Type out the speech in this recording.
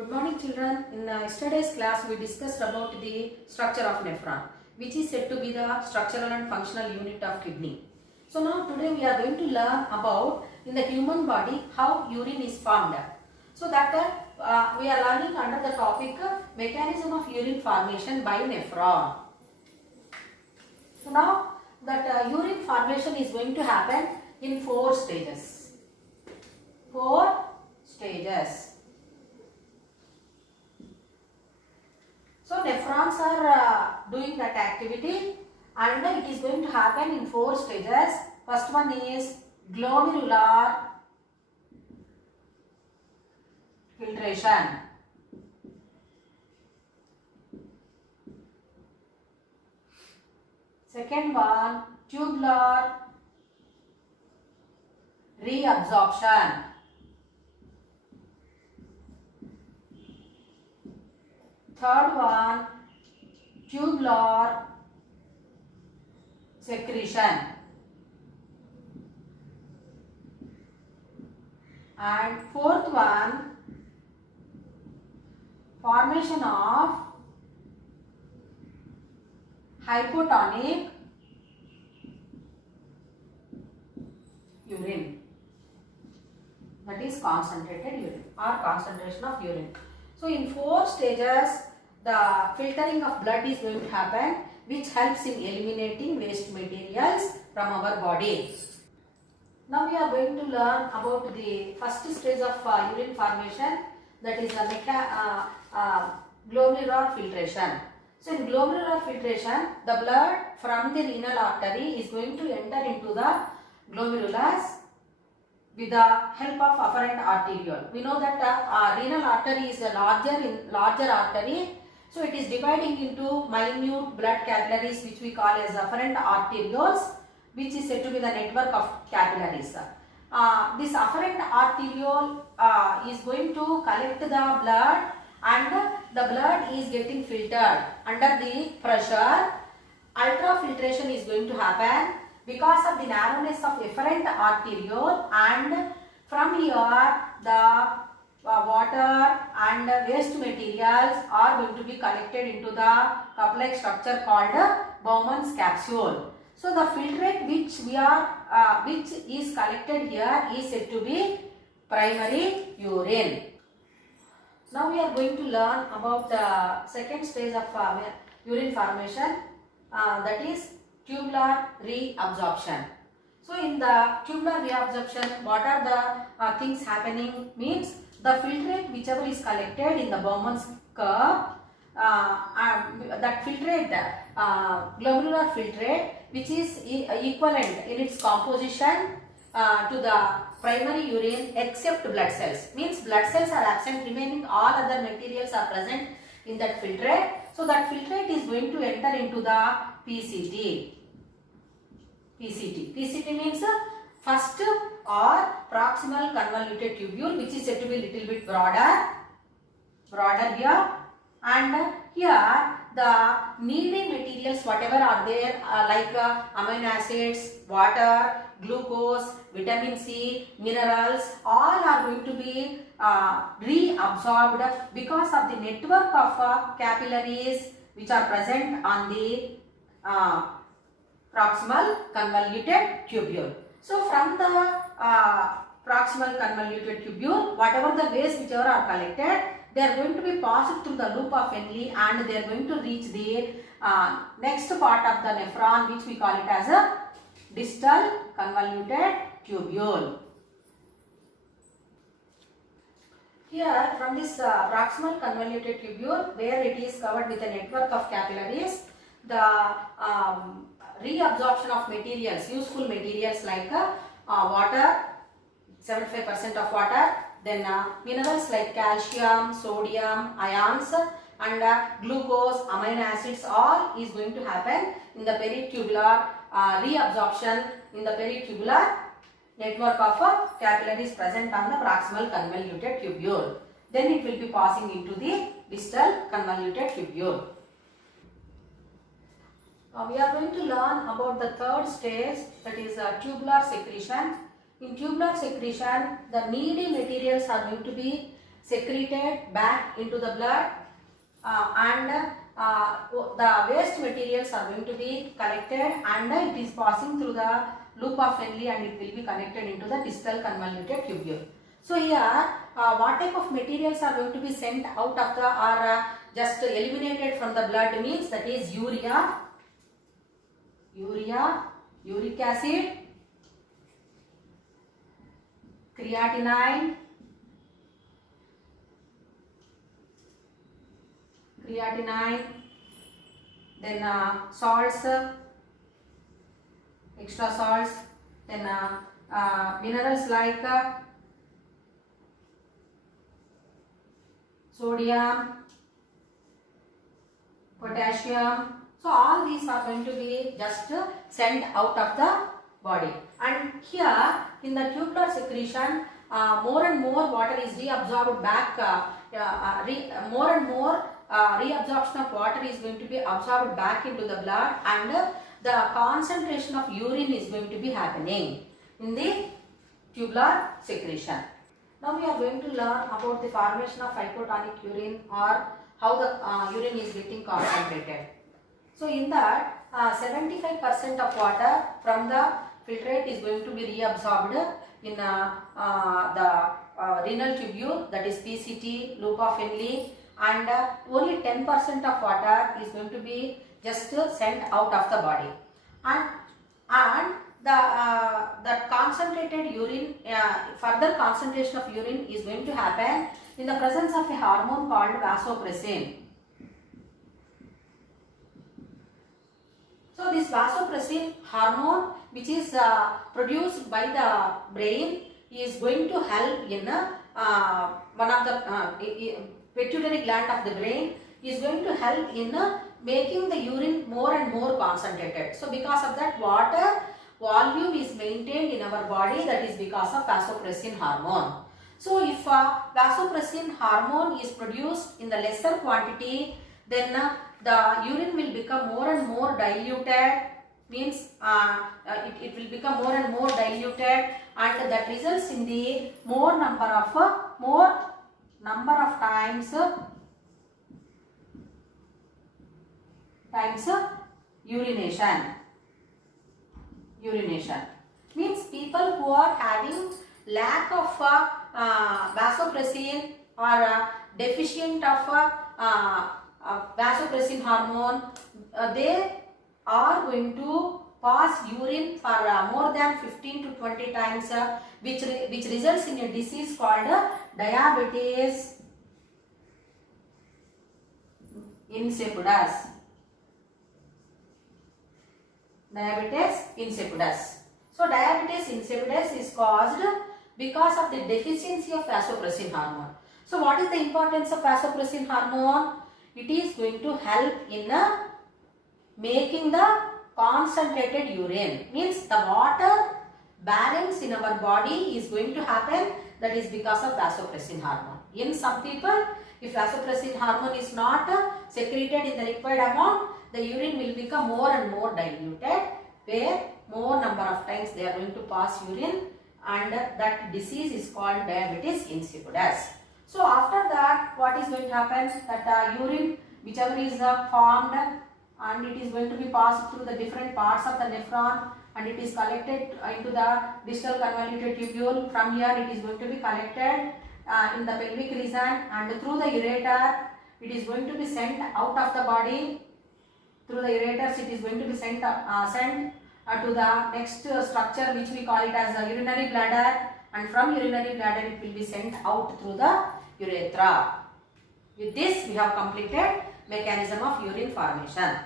Good morning children. In yesterday's class we discussed about the structure of nephron, which is said to be the structural and functional unit of kidney. So now today we are going to learn about in the human body how urine is formed. So that we are learning under the topic mechanism of urine formation by nephron. So now that urine formation is going to happen in 4 stages. 4 stages. So nephrons are doing that activity and it is going to happen in 4 stages. First one is glomerular filtration. Second one, tubular reabsorption. Third one, tubular secretion. And fourth one, formation of hypotonic urine, that is concentrated urine or concentration of urine. So in 4 stages the filtering of blood is going to happen, which helps in eliminating waste materials from our body. Now we are going to learn about the first stage of urine formation, that is glomerular filtration. So in glomerular filtration, the blood from the renal artery is going to enter into the glomerulus with the help of afferent arteriole. We know that renal artery is a larger artery. So it is dividing into minute blood capillaries, which we call as afferent arterioles, which is said to be the network of capillaries. This afferent arteriole is going to collect the blood and the blood is getting filtered under the pressure. Ultrafiltration is going to happen because of the narrowness of efferent arteriole, and from here the water and waste materials are going to be collected into the cup-like structure called Bowman's capsule. So the filtrate which is collected here is said to be primary urine. Now we are going to learn about the second stage of urine formation, that is tubular reabsorption. So in the tubular reabsorption, what are the things happening means the filtrate whichever is collected in the Bowman's curve, that filtrate, glomerular filtrate, which is equivalent in its composition to the primary urine except blood cells, means blood cells are absent, remaining all other materials are present in that filtrate. So that filtrate is going to enter into the PCT. PCT means first or proximal convoluted tubule, which is said to be little bit broader here, and here the needy materials whatever are there like amino acids, water, glucose, vitamin C, minerals, all are going to be reabsorbed because of the network of capillaries which are present on the proximal convoluted tubule. So from the proximal convoluted tubule, whatever the waste whichever are collected, they are going to be passed through the loop of Henle and they are going to reach the next part of the nephron, which we call it as a distal convoluted tubule. Here from this proximal convoluted tubule, where it is covered with a network of capillaries, the reabsorption of materials, useful materials like water, 75% of water, then minerals like calcium, sodium, ions, and glucose, amino acids, all is going to happen in the peritubular reabsorption in the peritubular network of capillaries present on the proximal convoluted tubule. Then it will be passing into the distal convoluted tubule. We are going to learn about the third stage, that is tubular secretion. In tubular secretion, the needy materials are going to be secreted back into the blood, and the waste materials are going to be collected, and it is passing through the loop of Henle, and it will be connected into the distal convoluted tubule. So here what type of materials are going to be sent out of the or just eliminated from the blood means, that is urea, uric acid, creatinine, then salts, extra salts, then minerals like sodium, potassium. So all these are going to be just sent out of the body. And here in the tubular secretion, more and more water is reabsorbed back, more and more reabsorption of water is going to be absorbed back into the blood, and the concentration of urine is going to be happening in the tubular secretion. Now we are going to learn about the formation of hypotonic urine, or how the urine is getting concentrated. So in that 75% of water from the filtrate is going to be reabsorbed in the renal tubule, that is PCT, loop of Henle, and only 10% of water is going to be just sent out of the body, and the concentrated urine, further concentration of urine is going to happen in the presence of a hormone called vasopressin. So this vasopressin hormone, which is produced by the brain, is going to help in one of the pituitary gland of the brain, is going to help in making the urine more and more concentrated. So because of that, water volume is maintained in our body, that is because of vasopressin hormone. So if vasopressin hormone is produced in the lesser quantity, then the urine will become more and more diluted, means it will become more and more diluted, and that results in the more number of times urination. Means people who are having lack of vasopressin, or deficient of vasopressin hormone, they are going to pass urine for more than 15 to 20 times, which results in a disease called diabetes insipidus. So diabetes insipidus is caused because of the deficiency of vasopressin hormone. So what is the importance of vasopressin hormone? It is going to help in making the concentrated urine. Means the water balance in our body is going to happen, that is because of vasopressin hormone. In some people, if vasopressin hormone is not secreted in the required amount, the urine will become more and more diluted, where more number of times they are going to pass urine, and that disease is called diabetes insipidus. So after that, what is going to happen? That urine, whichever is formed, and it is going to be passed through the different parts of the nephron, and it is collected into the distal convoluted tubule. From here it is going to be collected in the pelvic region, and through the ureter it is going to be sent out of the body. Through the ureters it is going to be sent to the next structure, which we call it as the urinary bladder, and from urinary bladder it will be sent out through the urethra. With this we have completed mechanism of urine formation.